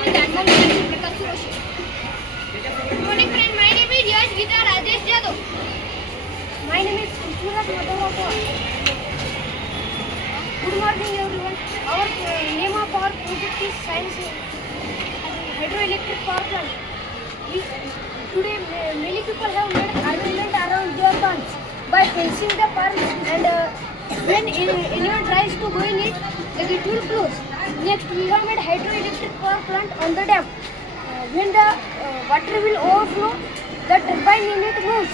name is Anmol Prakash Roshi. Good morning, friend. My name is Yash Gita Rajesh Jadhav. My name is Suraj Madhava. Good morning, everyone. Our name of our project is Science Hydroelectric Power Plant. Today, many people have made arrangement around their plants by fencing the park, and when anyone tries to go in it, it will close. Next, we have made hydroelectric power plant on the dam. When the water will overflow, the turbine in it moves.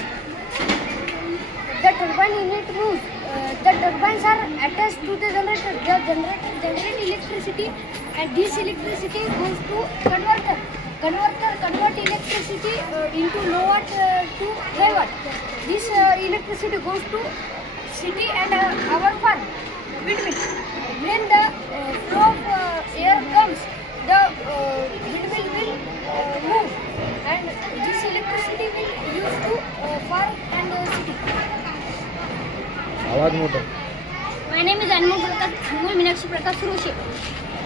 The turbines are attached to the generator. The generator generates electricity, and this electricity goes to converter. Convert electricity into low watt to high watt. This electricity goes to city and our farm. Windmill. When the flow of air comes, the windmill will move, and this electricity will use to farm and city. आवाज मोठा. My name is Anmol Meenakshi Prakash Roshi.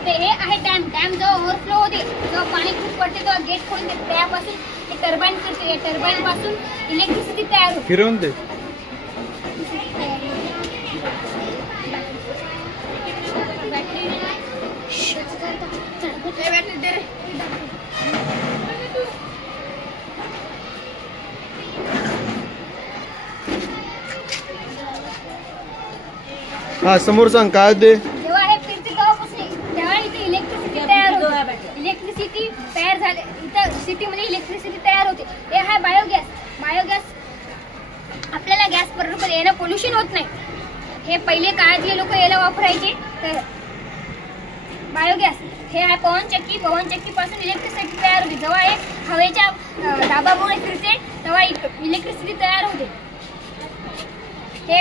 हे आहे dam जेव्हा overflow होते, जेव्हा पाणी खूप पडते तेव्हा गेट खोलून देते, त्यापासून ते टर्बाईन करते. या टर्बाईन पासून इलेक्ट्रिसिटी तयार होते. फिरवून दे. हा समोर सांग काय ते. जेव्हा हे फिरते तेव्हापासून तेव्हा इथे इलेक्ट्रिसिटी तयार होते. इलेक्ट्रिसिटी तयार झाले, इथं सिटीमध्ये इलेक्ट्रिसिटी तयार होते. हे आहे बायोगॅस. आपल्याला गॅस बरोबर यानं पोल्युशन होत नाही. हे पहिले काळातले लोक याला वापरायचे. तर बायोगॅस हे आहे पवनचक्की पासून इलेक्ट्रिसिटी तयार होते. जेव्हा हे हवेच्या दाबामुळे फिरते तेव्हा इलेक्ट्रिसिटी तयार होते. हे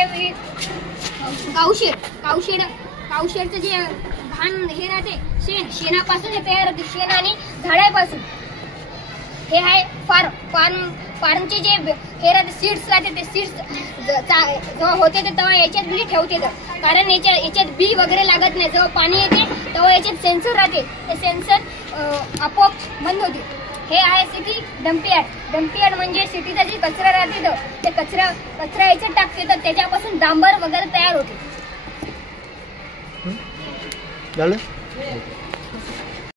कावशेडचं जे घाण हे राहते, शेणापासून हे तयार होते. शेण आणि झाडापासून. हे आहे फार्मचे जे हे राहते, सीड्स राहते. ते सीड्स जेव्हा होते तेव्हा याच्यात बी ठेवते, कारण याच्यात बी वगैरे लागत नाही. जेव्हा पाणी येते तेव्हा याच्यात सेन्सर राहते. ते सेन्सर आपोआप बंद होते. हे आहे सिटी डम्पियार्ड म्हणजे सिटीचा जे कचरा राहते ते कचरा याच्यात टाकते, तर त्याच्यापासून डांबर वगैरे तयार होते.